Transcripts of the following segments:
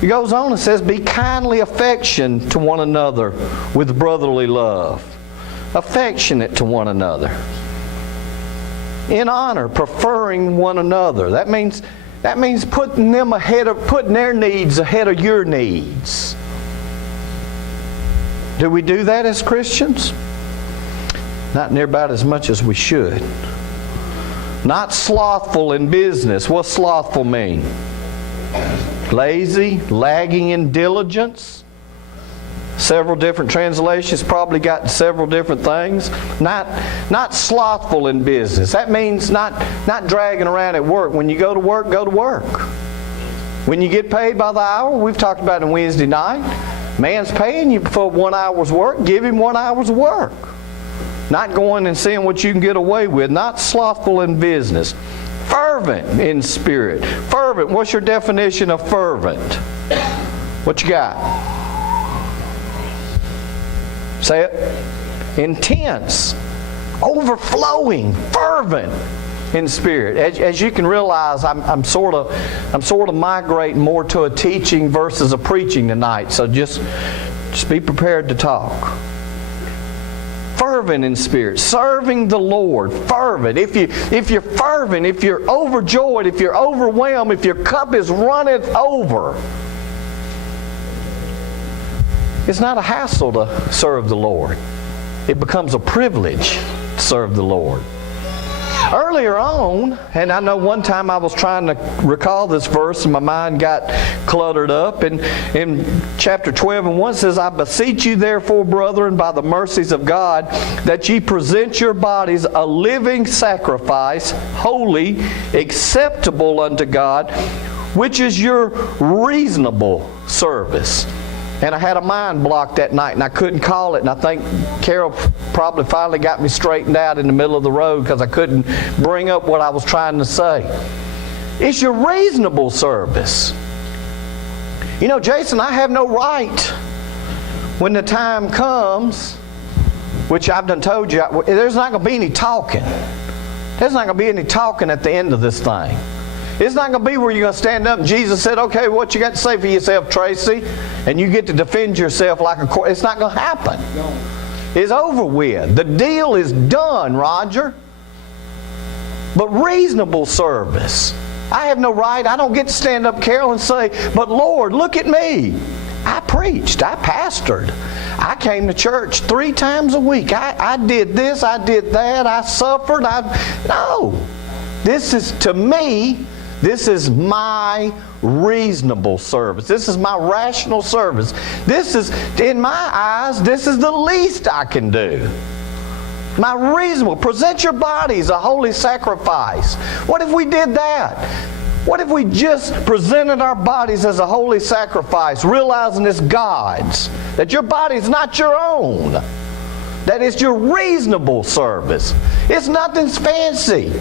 He goes on and says, be kindly affectionate to one another with brotherly love. Affectionate to one another. In honor, preferring one another. That means putting their needs ahead of your needs. Do we do that as Christians? Not near about as much as we should. Not slothful in business. What's slothful mean? Lazy, lagging in diligence. Several different translations probably got several different things. Not slothful in business. That means not dragging around at work. When you go to work, go to work. When you get paid by the hour, we've talked about it on Wednesday night. Man's paying you for 1 hour's work, give him 1 hour's work. Not going and seeing what you can get away with. Not slothful in business. Fervent in spirit. Fervent. What's your definition of fervent? What you got? Say it. Intense. Overflowing. Fervent in spirit. As you can realize, I'm sort of migrating more to a teaching versus a preaching tonight. So just be prepared to talk. Fervent in spirit, serving the Lord, fervent. If you're fervent, if you're overjoyed, if you're overwhelmed, if your cup is running over, it's not a hassle to serve the Lord. It becomes a privilege to serve the Lord. Earlier on, and I know one time I was trying to recall this verse and my mind got cluttered up. And in chapter 12 and 1 says, I beseech you therefore, brethren, by the mercies of God, that ye present your bodies a living sacrifice, holy, acceptable unto God, which is your reasonable service. And I had a mind block that night and I couldn't call it. And I think Carol probably finally got me straightened out in the middle of the road because I couldn't bring up what I was trying to say. It's your reasonable service. You know, Jason, I have no right when the time comes, which I've done told you, there's not going to be any talking. There's not going to be any talking at the end of this thing. It's not going to be where you're going to stand up and Jesus said, okay, what you got to say for yourself, Tracy? And you get to defend yourself like a court. It's not going to happen. It's over with. The deal is done, Roger. But reasonable service. I have no right. I don't get to stand up, Carol, and say, but Lord, look at me. I preached. I pastored. I came to church 3 times a week. I did this. I did that. I suffered. No. This is, to me, this is my reasonable service. This is my rational service. This is, in my eyes, this is the least I can do. My reasonable. Present your bodies a holy sacrifice. What if we did that? What if we just presented our bodies as a holy sacrifice, realizing it's God's, that your body is not your own, that it's your reasonable service. It's nothing's fancy.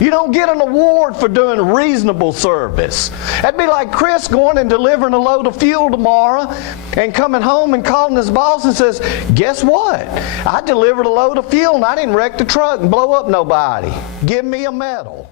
You don't get an award for doing reasonable service. That'd be like Chris going and delivering a load of fuel tomorrow and coming home and calling his boss and says, guess what? I delivered a load of fuel and I didn't wreck the truck and blow up nobody. Give me a medal.